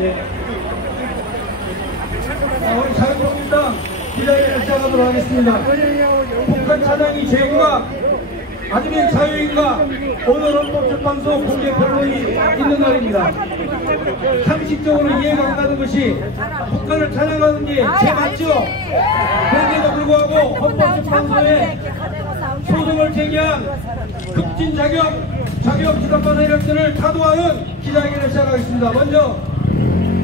예. 우리 자유통일당 기자회견을 시작하도록 하겠습니다. 북한 차장이 죄인가 아니면 자유인가 오늘 헌법재판소 공개 변론이 있는 날입니다. 상식적으로 이해가 안 가는 것이 북한을 찬양하는 게 죄 맞죠? 그런데도 불구하고 헌법재판소에 소송을 제기한 급진 자격지단반 세력들을 타도하는 기자회견을 시작하겠습니다. 먼저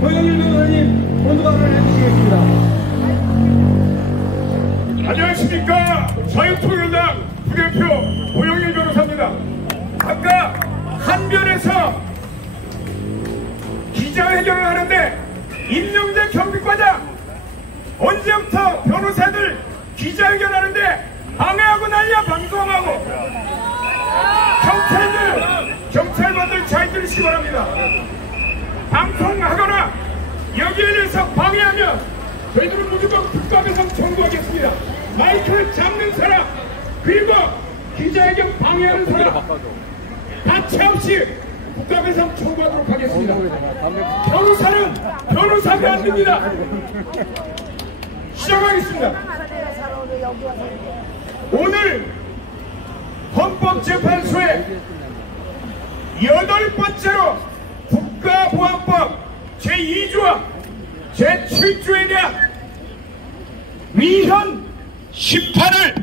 고영일 변호사님 본관을 해주시겠습니다. 안녕하십니까. 자유통일당 부대표 고영일 변호사입니다. 아까 한변에서 기자회견을 하는데 임명재 경비과장 언제부터 변호사들 기자회견하는데 방해하고 난리야. 방송하고 경찰관들 잘 들으시기 바랍니다. 방송하거나 여기에 대해서 방해하면 저희들은 무조건 국가배상 청구하겠습니다. 마이크를 잡는 사람 그리고 기자회견 방해하는 사람 가차없이 국가배상 청구하도록 하겠습니다. 변호사는 변호사가 안 됩니다. 시작하겠습니다. 오늘 헌법재판소에 8번째로 국가보안법 제2조와 제7조에 대한 위헌 심판을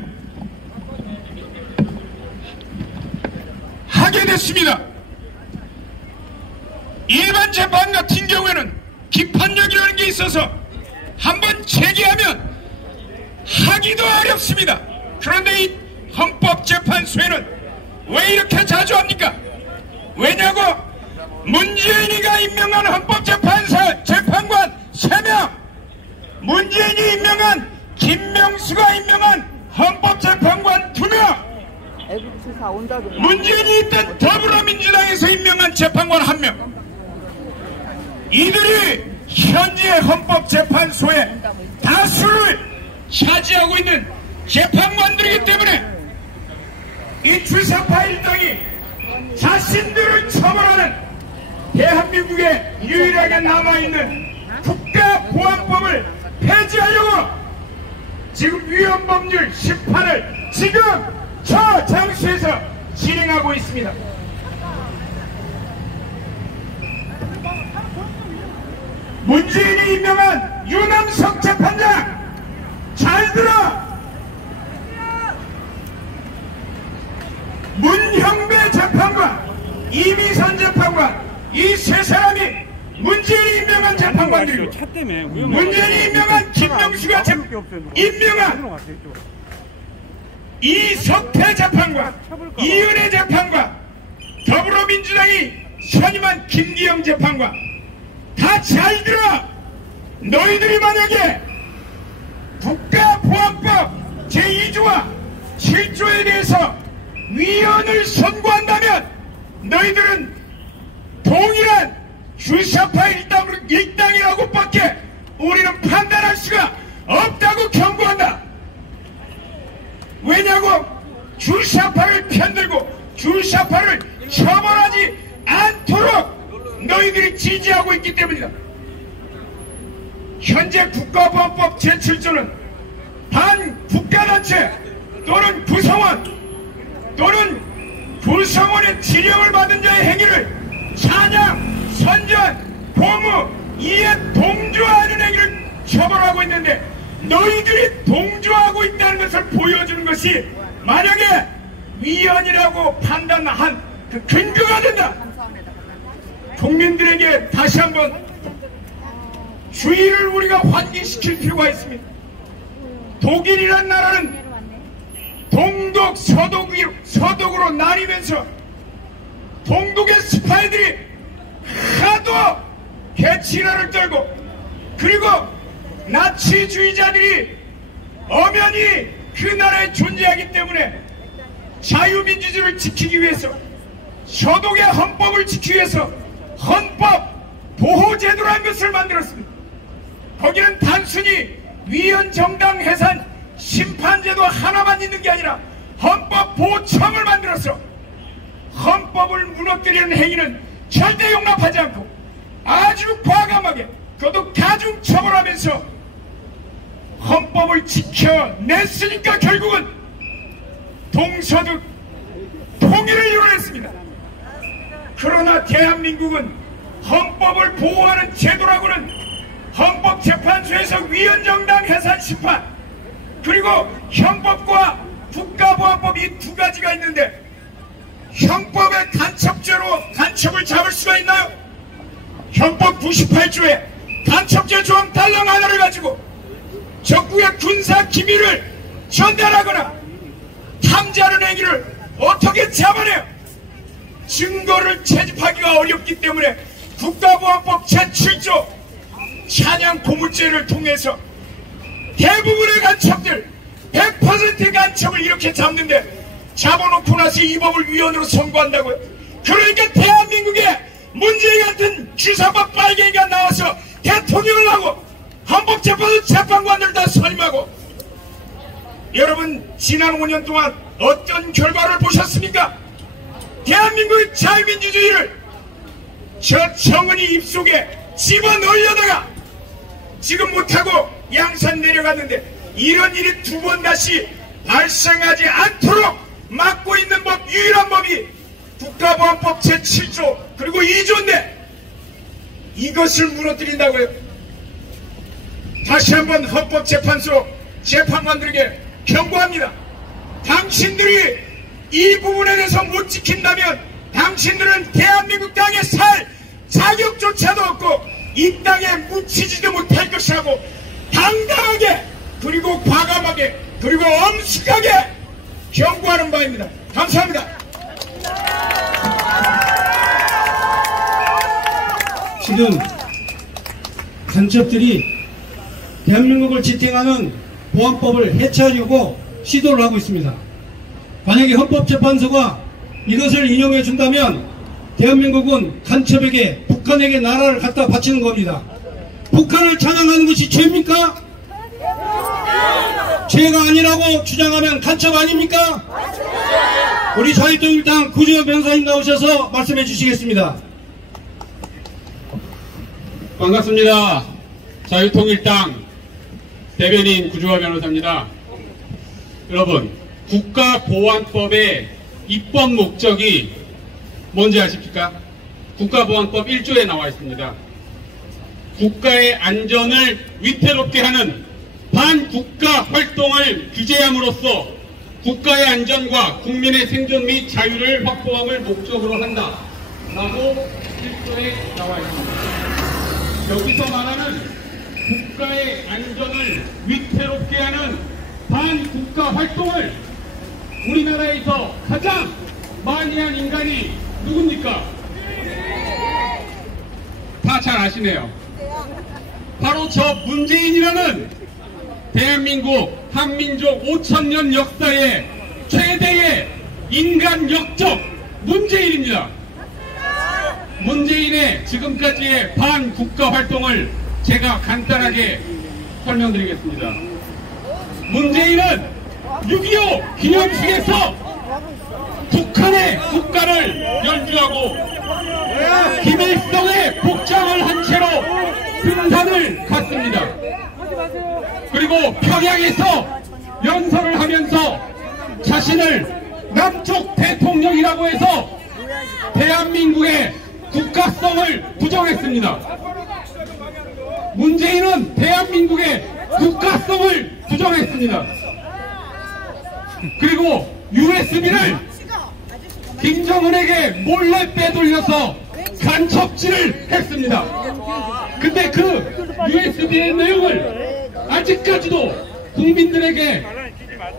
하게 됐습니다. 일반 재판 같은 경우에는 기판력이라는 게 있어서 한번 제기하면 하기도 어렵습니다. 그런데 이 헌법재판소에는 왜 이렇게 자주 합니까? 왜냐고? 문재인이가 임명한 재판관 3명, 문재인이 임명한 김명수가 임명한 헌법재판관 2명, 문재인이 있던 더불어민주당에서 임명한 재판관 1명, 이들이 현재 헌법재판소에 다수를 차지하고 있는 재판관들이기 때문에 이 주사파 일당이 자신들을 처벌하는 대한민국에 유일하게 남아있는 국가보안법을 폐지하려고 지금 위헌법률 심판을 지금 저 장소에서 진행하고 있습니다. 문재인이 임명한 유남석 재판장 잘 들어! 문형배 재판관, 이미선 재판관, 이 세 사람이 문재인이 임명한 재판관들이고 문재인이 임명한 김명수가 임명한 이석태 재판관, 이은혜 재판관, 더불어민주당이 선임한 김기영 재판관 다 잘 들어! 너희들이 만약에 국가보안법 제2조와 7조에 대해서 위헌을 선고한다면 너희들은 동일한 주사파 일당이라고 밖에 우리는 판단할 수가 없다고 경고한다. 왜냐고? 주사파를 편들고 주사파를 처벌하지 않도록 너희들이 지지하고 있기 때문이다. 현재 국가보안법 제7조는 단 국가단체 또는 구성원 또는 구성원의 지령을 받은 자의 행위를 찬양, 선전, 공무, 이에 동조하는 행위를 처벌하고 있는데 너희들이 동조하고 있다는 것을 보여주는 것이 만약에 위헌이라고 판단한 그 근거가 된다. 국민들에게 다시 한번 주의를 우리가 환기시킬 필요가 있습니다. 독일이란 나라는 동독, 서독으로 나뉘면서 동독의 스파이들이 하도 개치라를 떨고 그리고 나치주의자들이 엄연히 그 나라에 존재하기 때문에 자유민주주의를 지키기 위해서 서독의 헌법을 지키기 위해서 헌법 보호제도라는 것을 만들었습니다. 거기는 단순히 위헌 정당 해산 심판제도 하나만 있는 게 아니라 헌법보호청을 만들어서 헌법을 무너뜨리는 행위는 절대 용납하지 않고 아주 과감하게 그것도 가중처벌하면서 헌법을 지켜냈으니까 결국은 동서득 통일을 이뤄냈습니다. 그러나 대한민국은 헌법을 보호하는 제도라고는 헌법재판소에서 위헌정당 해산심판, 그리고 형법과 국가보안법 이 두 가지가 있는데 형법의 간첩죄로 간첩을 잡을 수가 있나요? 형법 98조에 간첩죄 조항 달랑 하나를 가지고 적국의 군사 기밀을 전달하거나 탐지하는 행위를 어떻게 잡아내요? 증거를 채집하기가 어렵기 때문에 국가보안법 제7조 찬양 고물죄를 통해서 대부분의 간첩들 100% 간첩을 이렇게 잡는데 잡아놓고 나서 이 법을 위헌으로 선고한다고요? 그러니까 대한민국에 문재인 같은 기사법 빨갱이가 나와서 대통령을 하고 헌법재판소 재판관들 다 선임하고, 여러분 지난 5년 동안 어떤 결과를 보셨습니까? 대한민국의 자유민주주의를 저 정은이 입속에 집어넣으려다가 지금 못하고 양산 내려갔는데 이런 일이 두 번 다시 발생하지 않도록 막고 있는 법, 유일한 법이 국가보안법 제7조 그리고 2조인데 이것을 무너뜨린다고요? 다시 한번 헌법재판소 재판관들에게 경고합니다. 당신들이 이 부분에 대해서 못 지킨다면 당신들은 대한민국 땅에 살 자격조차도 없고 이 땅에 묻히지도 못할 것이라고 당당하게 그리고 과감하게 그리고 엄숙하게 경고하는 바입니다. 감사합니다. 지금 간첩들이 대한민국을 지탱하는 보안법을 해체하려고 시도를 하고 있습니다. 만약에 헌법재판소가 이것을 인용해 준다면 대한민국은 간첩에게 북한에게 나라를 갖다 바치는 겁니다. 북한을 찬양하는 것이 죄입니까? 죄가 아니라고 주장하면 간첩 아닙니까? 우리 자유통일당 구주현 변호사님 나오셔서 말씀해 주시겠습니다. 반갑습니다. 자유통일당 대변인 구주화 변호사입니다. 여러분, 국가보안법의 입법 목적이 뭔지 아십니까? 국가보안법 1조에 나와 있습니다. 국가의 안전을 위태롭게 하는 반국가 활동을 규제함으로써 국가의 안전과 국민의 생존 및 자유를 확보함을 목적으로 한다 라고 1조에 나와 있습니다. 여기서 말하는 국가의 안전을 위태롭게 하는 반국가 활동을 우리나라에서 가장 많이 한 인간이 누굽니까? 다 잘 아시네요. 바로 저 문재인이라는 대한민국 한민족 5000년 역사의 최대의 인간 역적 문재인입니다. 문재인의 지금까지의 반국가 활동을 제가 간단하게 설명드리겠습니다. 문재인은 6.25 기념식에서 북한의 국가를 연주하고 김일성의 복장을 한 채로 등산을 갔습니다. 그리고 평양에서 연설을 하면서 자신을 남쪽 대통령이라고 해서 대한민국의 국가성을 부정했습니다. 문재인은 대한민국의 국가성을 부정했습니다. 그리고 USB를 김정은에게 몰래 빼돌려서 간첩질을 했습니다. 근데 그 USB의 내용을 아직까지도 국민들에게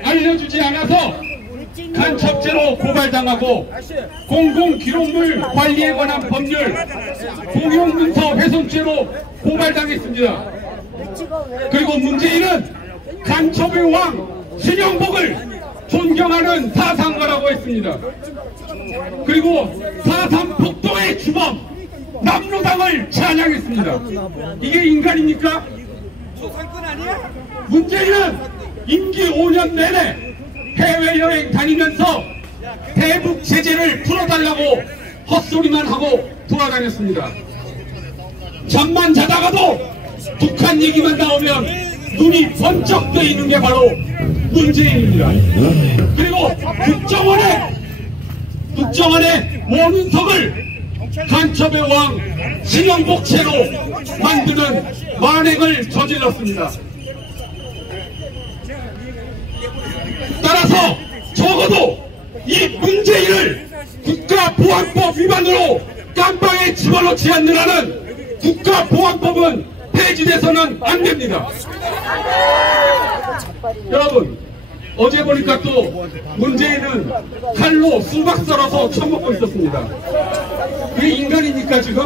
알려주지 않아서 간첩죄로 고발당하고 공공기록물 관리에 관한 법률 공용문서 훼손죄로 고발당했습니다. 그리고 문재인은 간첩의 왕 신영복을 존경하는 사상가라고 했습니다. 그리고 4.3 폭동의 주범 남로당을 찬양했습니다. 이게 인간입니까? 문재인은 임기 5년 내내 해외여행 다니면서 대북 제재를 풀어달라고 헛소리만 하고 돌아다녔습니다. 잠만 자다가도 북한 얘기만 나오면 눈이 번쩍 떠 있는 게 바로 문재인입니다. 그리고 국정원의 원운석을 간첩의 왕 신영복체로 만드는 만행을 저질렀습니다. 따라서 적어도 이 문재인을 국가보안법 위반으로 깜빵에 집어넣지 않는 한은 국가보안법은 폐지돼서는 안 됩니다. 여러분, 어제 보니까 또 문재인은 칼로 수박 썰어서 처먹고 있었습니다. 그게 인간입니까 지금?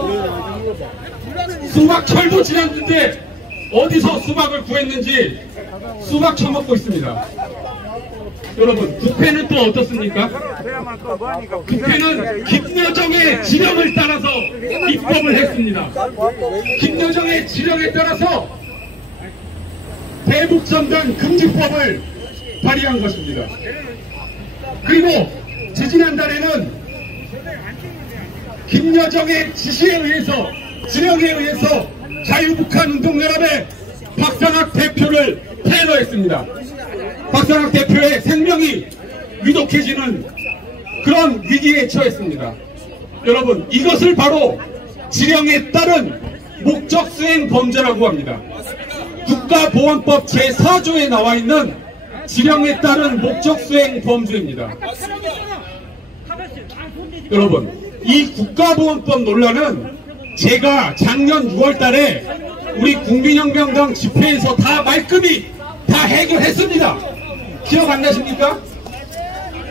수박철도 지났는데 어디서 수박을 구했는지 수박 처먹고 있습니다. 여러분, 국회는 또 어떻습니까? 국회는 김여정의 지령을 따라서 입법을 했습니다. 김여정의 지령에 따라서 대북전단 금지법을 발의한 것입니다. 그리고 지지난달에는 김여정의 지시에 의해서, 지령에 의해서 자유북한운동연합의 박상학 대표를 테러했습니다. 박상학 대표의 생명이 위독해지는 그런 위기에 처했습니다. 여러분, 이것을 바로 지령에 따른 목적수행 범죄라고 합니다. 국가보안법 제4조에 나와 있는 지령에 따른 목적수행 범죄입니다. 여러분, 이 국가보안법 논란은 제가 작년 6월 달에 우리 국민혁명당 집회에서 다 말끔히 다 해결했습니다. 기억 안 나십니까?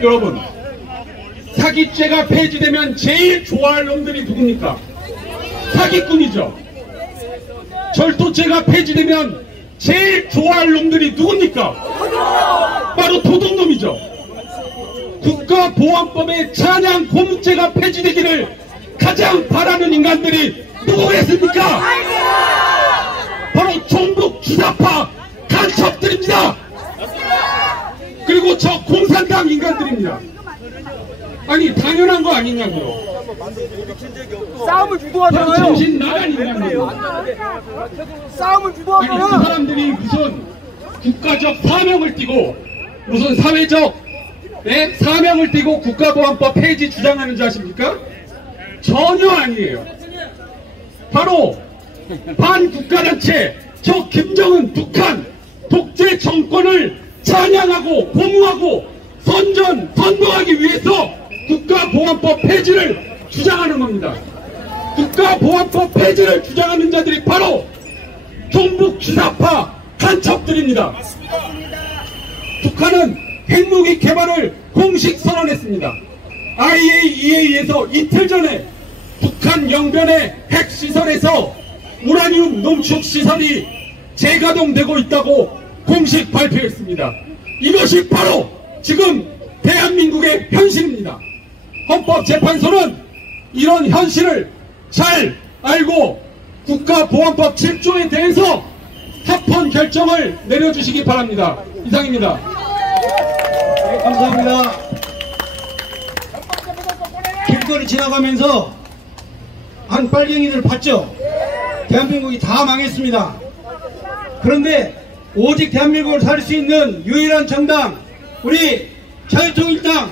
여러분, 사기죄가 폐지되면 제일 좋아할 놈들이 누굽니까? 사기꾼이죠. 절도죄가 폐지되면 제일 좋아할 놈들이 누굽니까? 바로 도둑놈이죠. 국가보안법의 찬양 고문죄가 폐지되기를 가장 바라는 인간들이 누구겠습니까? 바로 종북 주사파 간첩들입니다. 그리고 저 공산당 인간들입니다. 아니, 당연한 거 아니냐고요. 싸움을 주도하잖아요. 정신 나간 인간들이에요. 싸움을 아니, 주도하잖아요. 그 사람들이 무슨 국가적 사명을 띠고 무슨 사회적 사명을 띠고 국가보안법 폐지 주장하는 줄 아십니까? 전혀 아니에요. 바로 반국가단체 저 김정은 북한 독재 정권을 찬양하고 고무하고 선동하기 위해서 국가보안법 폐지를 주장하는 겁니다. 국가보안법 폐지를 주장하는 자들이 바로 종북 주사파 간첩들입니다. 북한은 핵무기 개발을 공식 선언했습니다. IAEA에서 이틀 전에 북한 영변의 핵시설에서 우라늄 농축 시설이 재가동되고 있다고 공식 발표했습니다. 이것이 바로 지금 대한민국의 현실입니다. 헌법재판소는 이런 현실을 잘 알고 국가보안법 7조에 대해서 합헌 결정을 내려주시기 바랍니다. 이상입니다. 네, 감사합니다. 길거리 지나가면서 한 빨갱이들 봤죠? 대한민국이 다 망했습니다. 그런데 오직 대한민국을 살릴 수 있는 유일한 정당, 우리 자유통일당.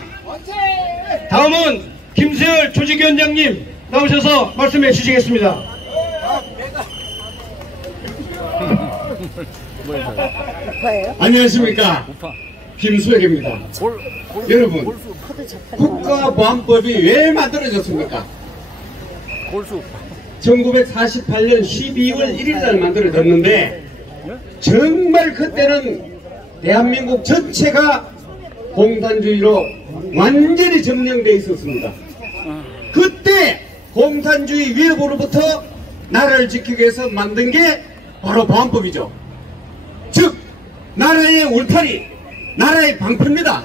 다음은 김세열 조직위원장님 나오셔서 말씀해 주시겠습니다. 안녕하십니까, 김수혁입니다. 여러분, 국가보안법이 왜 만들어졌습니까? 1948년 12월 1일날 만들어졌는데 정말 그때는 대한민국 전체가 공산주의로 완전히 점령되어 있었습니다. 그때 공산주의 위협으로부터 나라를 지키기 위해서 만든 게 바로 보안법이죠. 즉 나라의 울타리, 나라의 방패입니다.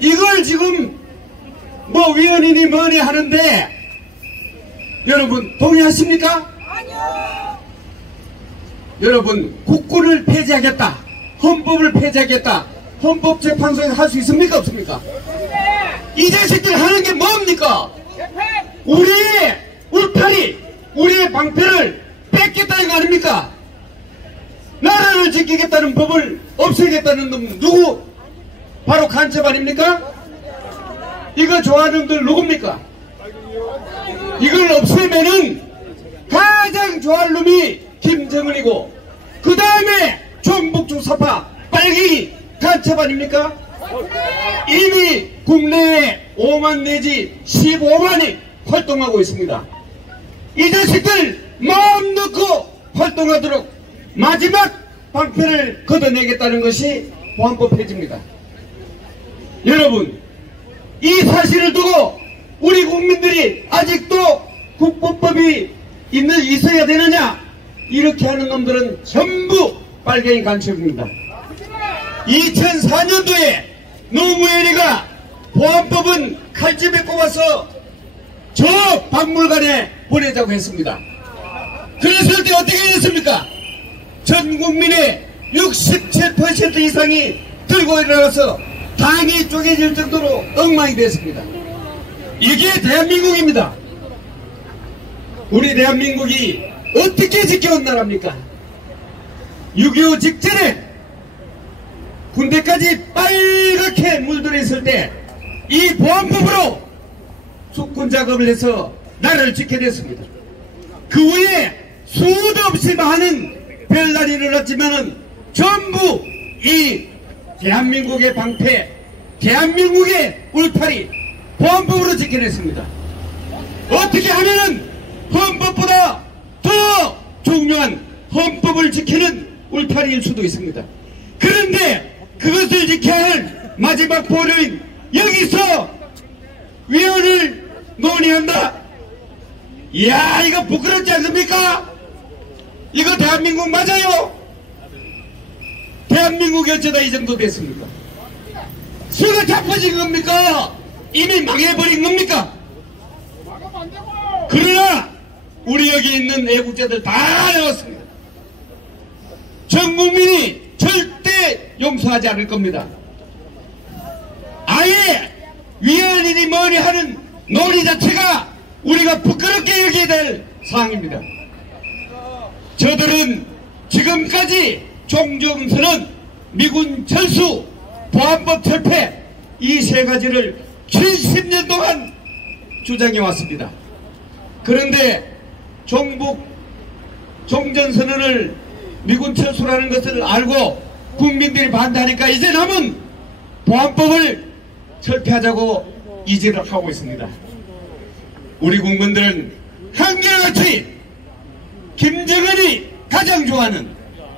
이걸 지금 뭐 위헌이니 뭐니 하는데 여러분 동의하십니까? 아니요. 여러분, 국군을 폐지하겠다, 헌법을 폐지하겠다, 헌법재판소에서 할 수 있습니까? 없습니까? 이 자식들 하는 게 뭡니까? 우리의 울타리, 우리의 방패를 뺏겠다는 거 아닙니까? 나라를 지키겠다는 법을 없애겠다는 놈 누구? 바로 간첩 아닙니까? 이거 좋아하는 놈들 누굽니까? 이걸 없애면은 가장 좋아할 놈이 김정은이고 그 다음에 종북주사파 빨갱이 간첩 아닙니까? 이미 국내에 5만 내지 15만이 활동하고 있습니다. 이 자식들 마음 놓고 활동하도록 마지막 방패를 걷어내겠다는 것이 보안법 폐지입니다. 여러분, 이 사실을 두고 우리 국민들이 아직도 국보법이 있어야 되느냐? 이렇게 하는 놈들은 전부 빨갱이 간첩입니다. 2004년도에 노무현이가 보안법은 칼집에 꼽아서 저 박물관에 보내자고 했습니다. 그랬을 때 어떻게 됐습니까? 전 국민의 67% 이상이 들고 일어나서 당이 쪼개질 정도로 엉망이 됐습니다. 이게 대한민국입니다. 우리 대한민국이 어떻게 지켜온 나라입니까? 6.25 직전에 군대까지 빨갛게 물들어 있을 때 이 보안법으로 숙군 작업을 해서 나라를 지켜냈습니다. 그 후에 수도 없이 많은 별난이 일어났지만은 전부 이 대한민국의 방패, 대한민국의 울타리, 보안법으로 지켜냈습니다. 어떻게 하면은 헌법보다 더 중요한 헌법을 지키는 울타리일 수도 있습니다. 그런데 그것을 지켜야 할 마지막 보루인 여기서 위헌을 논의한다. 이야, 이거 부끄럽지 않습니까? 이거 대한민국 맞아요? 대한민국이 어쩌다 이 정도 됐습니까? 수가 잡혀진 겁니까? 이미 망해버린 겁니까? 그러나 우리 여기 있는 애국자들 다 나왔습니다. 전 국민이 절대 용서하지 않을 겁니다. 아예 위헌이니 뭐니 하는 논의 자체가 우리가 부끄럽게 여겨야 될 사항입니다. 저들은 지금까지 종전선언, 미군 철수, 보안법 철폐 이 세 가지를 70년 동안 주장해 왔습니다. 그런데 종전선언을 미군 철수라는 것을 알고 국민들이 반대하니까 이제 남은 보안법을 철폐하자고 이지를 하고 있습니다. 우리 국민들은 한결같이 김정은이 가장 좋아하는,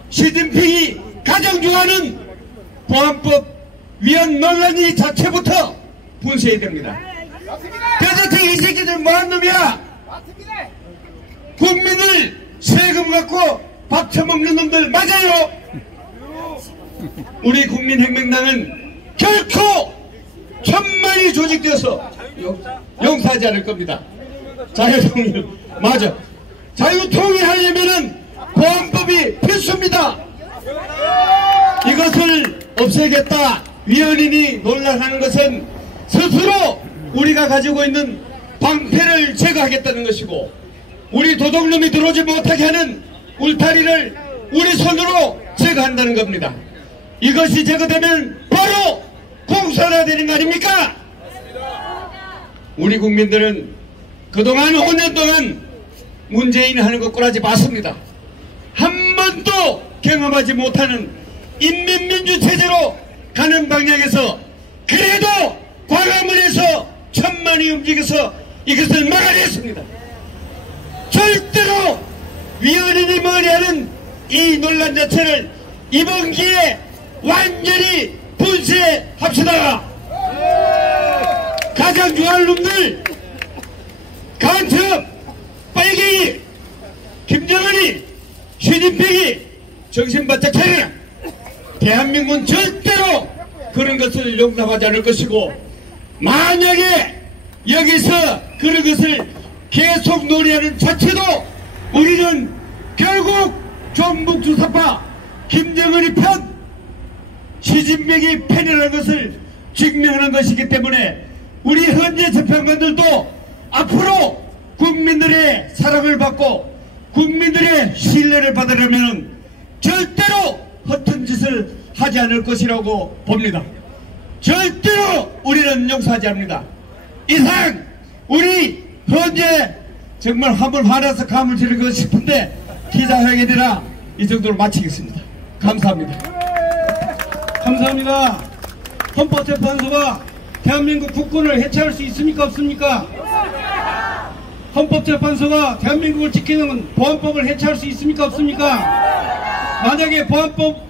시진핑이 가장 좋아하는 보안법 위헌 논란이 자체부터 분쇄해야 됩니다. 도대체 이 새끼들 뭐한 놈이야? 국민을 세금 갖고 밥 처먹는 놈들 맞아요? 우리 국민혁명당은 결코 천만이 조직되어서 용서하지 않을 겁니다. 자유통일 맞아. 자유통일하려면은 보안법이 필수입니다. 이것을 없애겠다, 위헌이니 논란하는 것은 스스로 우리가 가지고 있는 방패를 제거하겠다는 것이고, 우리 도둑놈이 들어오지 못하게 하는 울타리를 우리 손으로 제거한다는 겁니다. 이것이 제거되면 바로 공산화되는 거 아닙니까? 우리 국민들은 그동안 5년 동안 문재인이 하는 것 꼬라지 봤습니다. 한 번도 경험하지 못하는 인민민주 체제로 가는 방향에서 그래도 과감을 해서 천만이 움직여서 이것을 막아냈습니다. 절대로 위헌이니 뭐니 하는 이 논란 자체를 이번 기회에 완전히 분쇄합시다. 가장 좋아할 놈들, 간첩, 빨갱이, 김정은이, 시진핑이 정신 바짝 차려라. 대한민국은 절대로 그런 것을 용납하지 않을 것이고, 만약에 여기서 그런 것을 계속 논의하는 자체도 우리는 결국 종북주사파 김정은이 편, 시진핑이 편이라는 것을 증명하는 것이기 때문에 우리 현재 재판관들도 앞으로 국민들의 사랑을 받고 국민들의 신뢰를 받으려면 절대로 허튼 짓을 하지 않을 것이라고 봅니다. 절대로 우리는 용서하지 않습니다. 이상 우리 현재 정말 한번 화나서 감을 드리고 싶은데 기자회견이라 이 정도로 마치겠습니다. 감사합니다. 감사합니다. 헌법재판소가 대한민국 국군을 해체할 수 있습니까? 없습니까? 헌법재판소가 대한민국을 지키는 보안법을 해체할 수 있습니까? 없습니까? 만약에 보안법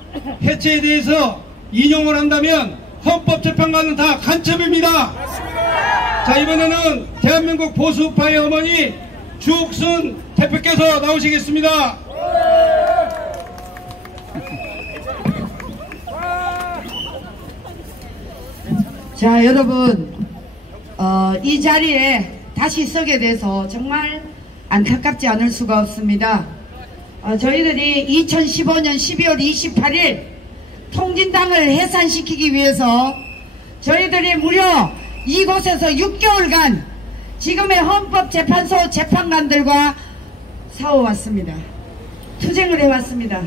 해체에 대해서 인용을 한다면 헌법재판관은 다 간첩입니다. 자, 이번에는 대한민국 보수파의 어머니 주옥순 대표께서 나오시겠습니다. 자, 여러분, 이 자리에 다시 서게 돼서 정말 안타깝지 않을 수가 없습니다. 저희들이 2015년 12월 28일 통진당을 해산시키기 위해서 저희들이 무려 이곳에서 6개월간 지금의 헌법재판소 재판관들과 싸워왔습니다. 투쟁을 해왔습니다.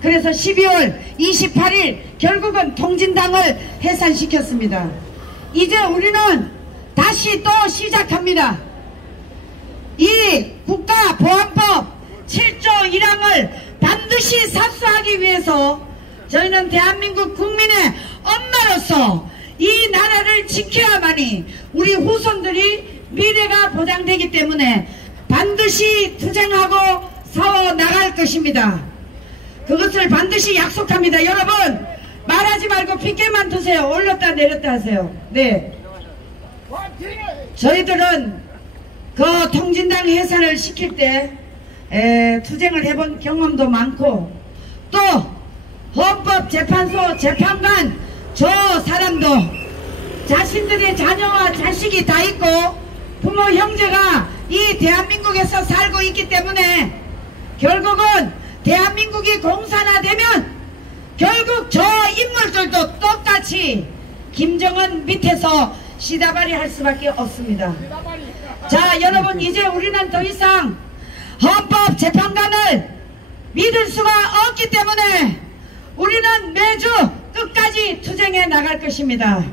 그래서 12월 28일 결국은 통진당을 해산시켰습니다. 이제 우리는 다시 또 시작합니다. 이 국가보안법 7조 1항을 반드시 사수하기 위해서 저희는 대한민국 국민의 엄마로서 이 나라를 지켜야만이 우리 후손들이 미래가 보장되기 때문에 반드시 투쟁하고 싸워 나갈 것입니다. 그것을 반드시 약속합니다. 여러분, 말하지 말고 핑계만 드세요. 올렸다 내렸다 하세요. 네. 저희들은 그 통진당 해산을 시킬 때 투쟁을 해본 경험도 많고, 또 헌법재판소 재판관 저 사람도 자신들의 자녀와 자식이 다 있고 부모 형제가 이 대한민국에서 살고 있기 때문에 결국은 대한민국이 공산화되면 결국 저 인물들도 똑같이 김정은 밑에서 시다발이 할 수밖에 없습니다. 자, 여러분, 이제 우리는 더 이상 헌법재판관을 믿을 수가 없기 때문에 우리는 매주 끝까지 투쟁해 나갈 것입니다.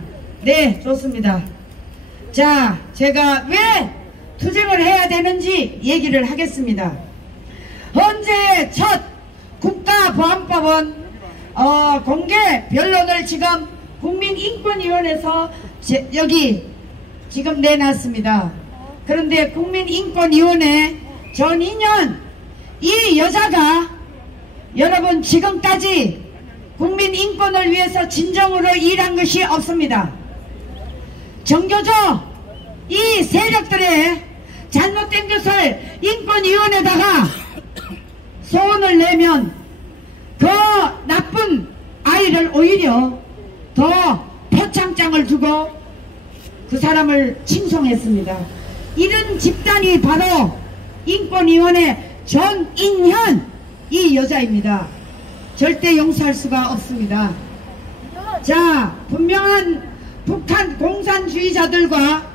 네, 좋습니다. 자, 제가 왜 투쟁을 해야 되는지 얘기를 하겠습니다. 현재 첫 국가보안법은 공개 변론을 지금 국민인권위원회에서 여기 지금 내놨습니다. 그런데 국민인권위원회 전인연 이 여자가 여러분 지금까지 국민인권을 위해서 진정으로 일한 것이 없습니다. 정교조 이 세력들의 잘못된 것을 인권위원회에다가 소원을 내면 그 나쁜 아이를 오히려 더 표창장을 주고 그 사람을 칭송했습니다. 이런 집단이 바로 인권위원회 전인현 이 여자입니다. 절대 용서할 수가 없습니다. 자, 분명한 북한 공산주의자들과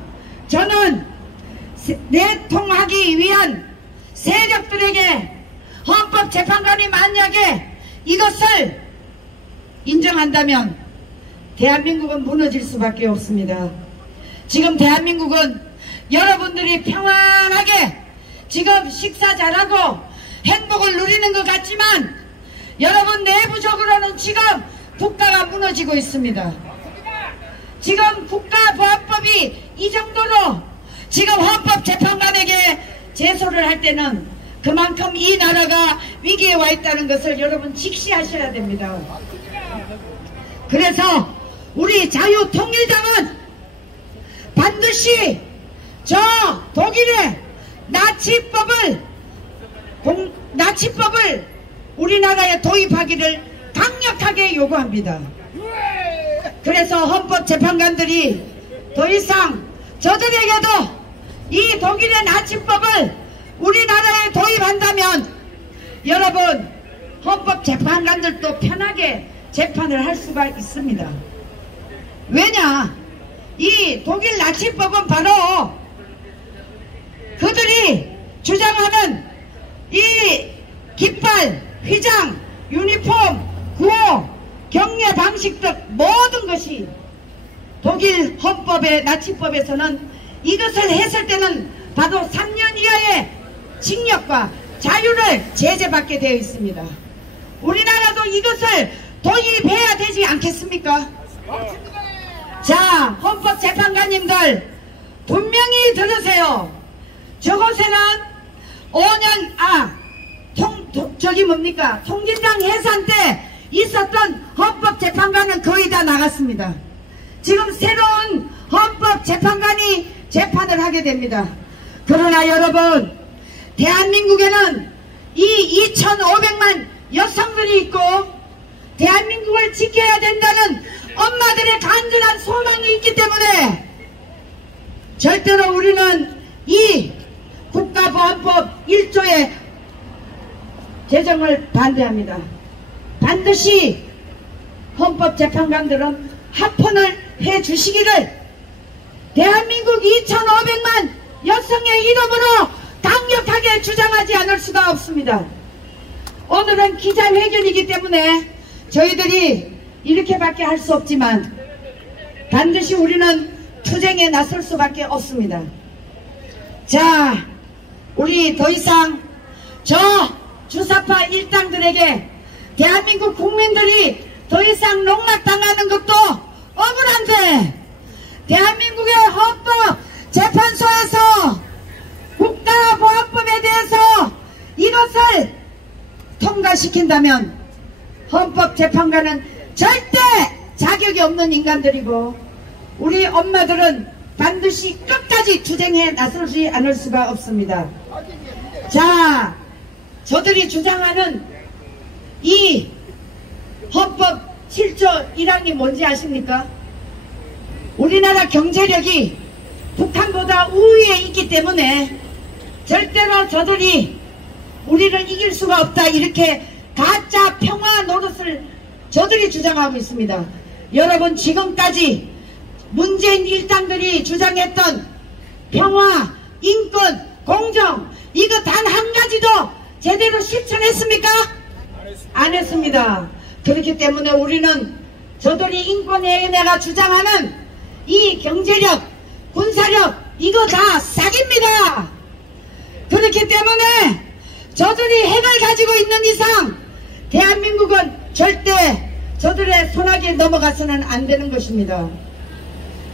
저는 내통하기 위한 세력들에게 헌법재판관이 만약에 이것을 인정한다면 대한민국은 무너질 수밖에 없습니다. 지금 대한민국은 여러분들이 평안하게 지금 식사 잘하고 행복을 누리는 것 같지만 여러분 내부적으로는 지금 국가가 무너지고 있습니다. 지금 국가보안법이 이 정도로 지금 헌법재판관에게 제소를 할 때는 그만큼 이 나라가 위기에 와 있다는 것을 여러분 직시하셔야 됩니다. 그래서 우리 자유통일당은 반드시 저 독일의 나치법을 우리나라에 도입하기를 강력하게 요구합니다. 그래서 헌법재판관들이 더 이상 저들에게도 이 독일의 나치법을 우리나라에 도입한다면 여러분 헌법재판관들도 편하게 재판을 할 수가 있습니다. 왜냐, 이 독일 나치법은 바로 그들이 주장하는 이 깃발, 휘장, 유니폼, 구호, 경례 방식 등 모든 것이 독일 헌법의 나치법에서는 이것을 했을 때는 바로 3년 이하의 징역과 자유를 제재받게 되어 있습니다. 우리나라도 이것을 도입해야 되지 않겠습니까? 자, 헌법재판관님들 분명히 들으세요. 저곳에는 5년 통진당 해산 때 있었던 헌법재판관은 거의 다 나갔습니다. 지금 새로운 헌법재판관이 재판을 하게 됩니다. 그러나 여러분, 대한민국에는 이 2,500만 여성들이 있고 대한민국을 지켜야 된다는 엄마들의 간절한 소망이 있기 때문에 절대로 우리는 이 국가보안법 1조의 제정을 반대합니다. 반드시 헌법재판관들은 합헌을 해주시기를 대한민국 2,500만 여성의 이름으로 강력하게 주장하지 않을 수가 없습니다. 오늘은 기자회견이기 때문에 저희들이 이렇게밖에 할 수 없지만 반드시 우리는 투쟁에 나설 수밖에 없습니다. 자, 우리 더 이상 저 주사파 일당들에게 대한민국 국민들이 더 이상 농락당하는 것도 억울한데 대한민국의 헌법재판소에서 국가보안법에 대해서 이것을 통과시킨다면 헌법재판관은 절대 자격이 없는 인간들이고 우리 엄마들은 반드시 끝까지 투쟁해 나서지 않을 수가 없습니다. 자, 저들이 주장하는 이 헌법 7조 1항이 뭔지 아십니까? 우리나라 경제력이 북한보다 우위에 있기 때문에 절대로 저들이 우리를 이길 수가 없다, 이렇게 가짜 평화 노릇을 저들이 주장하고 있습니다. 여러분, 지금까지 문재인 일당들이 주장했던 평화, 인권, 공정, 이거 단 한 가지도 제대로 실천했습니까? 안 했습니다. 그렇기 때문에 우리는 저들이 인권에 내가 주장하는 이 경제력, 군사력, 이거 다 사기입니다. 그렇기 때문에 저들이 핵을 가지고 있는 이상 대한민국은 절대 저들의 손아귀에 넘어가서는 안 되는 것입니다.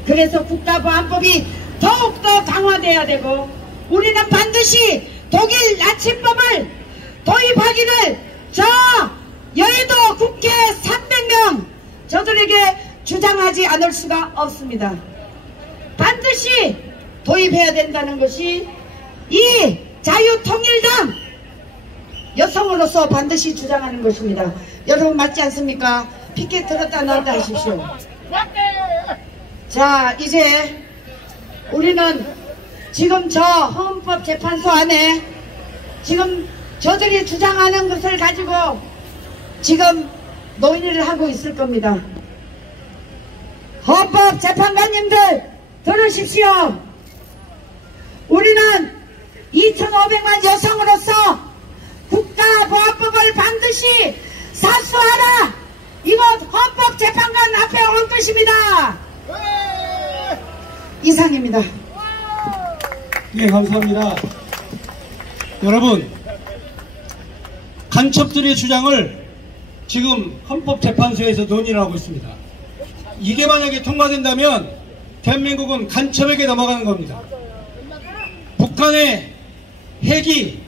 그래서 국가보안법이 더욱더 강화돼야 되고 우리는 반드시 독일 나치법을 도입하기를 저 여의도 국회 300명 저들에게 주장하지 않을 수가 없습니다. 반드시 도입해야 된다는 것이 이 자유통일당 여성으로서 반드시 주장하는 것입니다. 여러분 맞지 않습니까? 피켓 들었다 놨다 하십시오. 자, 이제 우리는 지금 저 헌법재판소 안에 지금 저들이 주장하는 것을 가지고 지금 논의를 하고 있을 겁니다. 헌법재판관님들 들으십시오. 우리는 2,500만 여성으로서 국가보안법을 반드시 사수하라, 이거 헌법재판관 앞에 올 것입니다. 이상입니다. 예, 감사합니다. 여러분, 간첩들의 주장을 지금 헌법재판소에서 논의를 하고 있습니다. 이게 만약에 통과된다면 대한민국은 간첩에게 넘어가는 겁니다. 북한의 핵이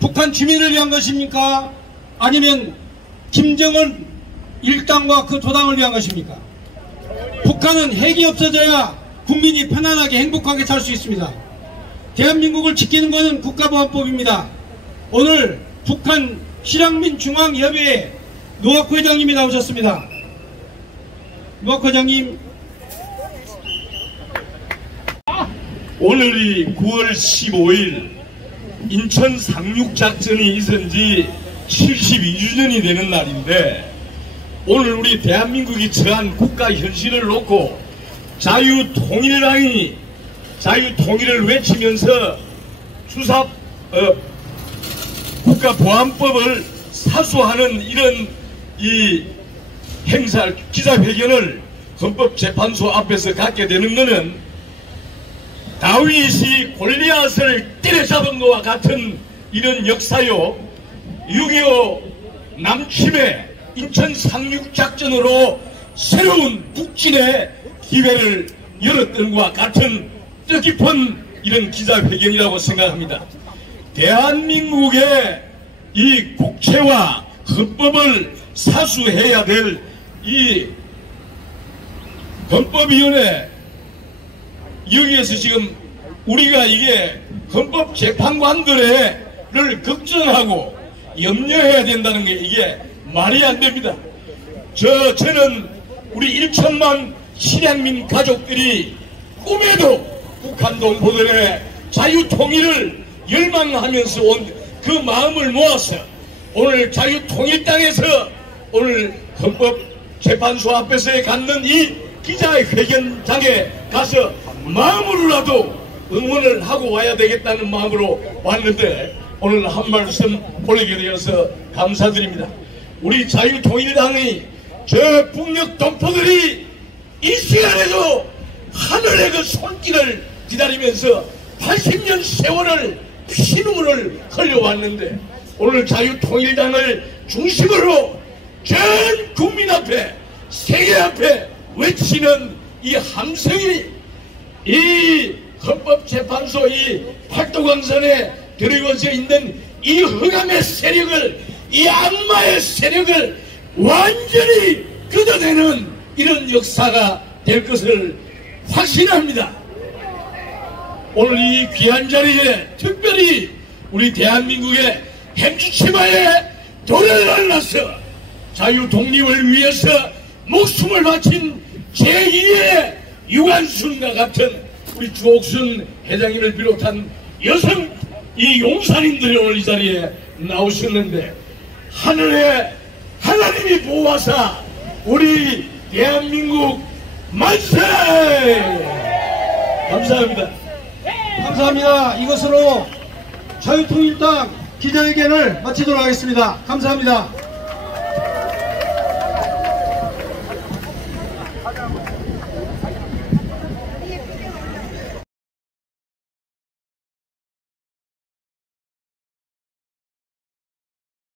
북한 주민을 위한 것입니까? 아니면 김정은 일당과 그 도당을 위한 것입니까? 북한은 핵이 없어져야 국민이 편안하게 행복하게 살 수 있습니다. 대한민국을 지키는 것은 국가보안법입니다. 오늘 북한 실향민중앙협의회 노학호 회장님이 나오셨습니다. 노학호 회장님. 오늘이 9월 15일 인천 상륙작전이 있은 지 72주년이 되는 날인데 오늘 우리 대한민국이 처한 국가 현실을 놓고 자유통일당이 자유통일을 외치면서 국가보안법을 사수하는 이런 이 행사 기자회견을 헌법재판소 앞에서 갖게 되는 것은 다윗이 골리앗을 때려잡은 것과 같은 이런 역사요, 6.25 남침해 인천 상륙작전으로 새로운 북진의 기회를 열었던 것과 같은 뜻깊은 이런 기자회견이라고 생각합니다. 대한민국의 이 국채와 헌법을 사수해야 될 이 헌법위원회, 여기에서 지금 우리가 이게 헌법재판관들을 걱정하고 염려해야 된다는 게 이게 말이 안 됩니다. 저는 우리 1천만 신양민 가족들이 꿈에도 북한 동포들의 자유통일을 열망하면서 온 그 마음을 모아서 오늘 자유통일당에서 오늘 헌법재판소 앞에서 갖는 이 기자회견장에 가서 마음으로라도 응원을 하고 와야 되겠다는 마음으로 왔는데 오늘 한 말씀 올리게 되어서 감사드립니다. 우리 자유통일당의 저 북녘 동포들이 이 시간에도 하늘의 그 손길을 기다리면서 80년 세월을 피눈물을 흘려왔는데 오늘 자유통일당을 중심으로 전 국민 앞에 세계 앞에 외치는 이 함성이 이 헌법재판소 이 팔도강산에 들어가져 있는 이 흑암의 세력을, 이 악마의 세력을 완전히 끄덕내는 이런 역사가 될 것을 확신합니다. 오늘 이 귀한 자리에 특별히 우리 대한민국의 행주치마에 돌을 날라서 자유 독립을 위해서 목숨을 바친 제2의 유관순과 같은 우리 주옥순 회장님을 비롯한 여성 이 용사님들이 오늘 이 자리에 나오셨는데 하늘에 하나님이 보호하사 우리 대한민국 만세! 감사합니다. 감사합니다. 이것으로 자유통일당 기자회견을 마치도록 하겠습니다. 감사합니다.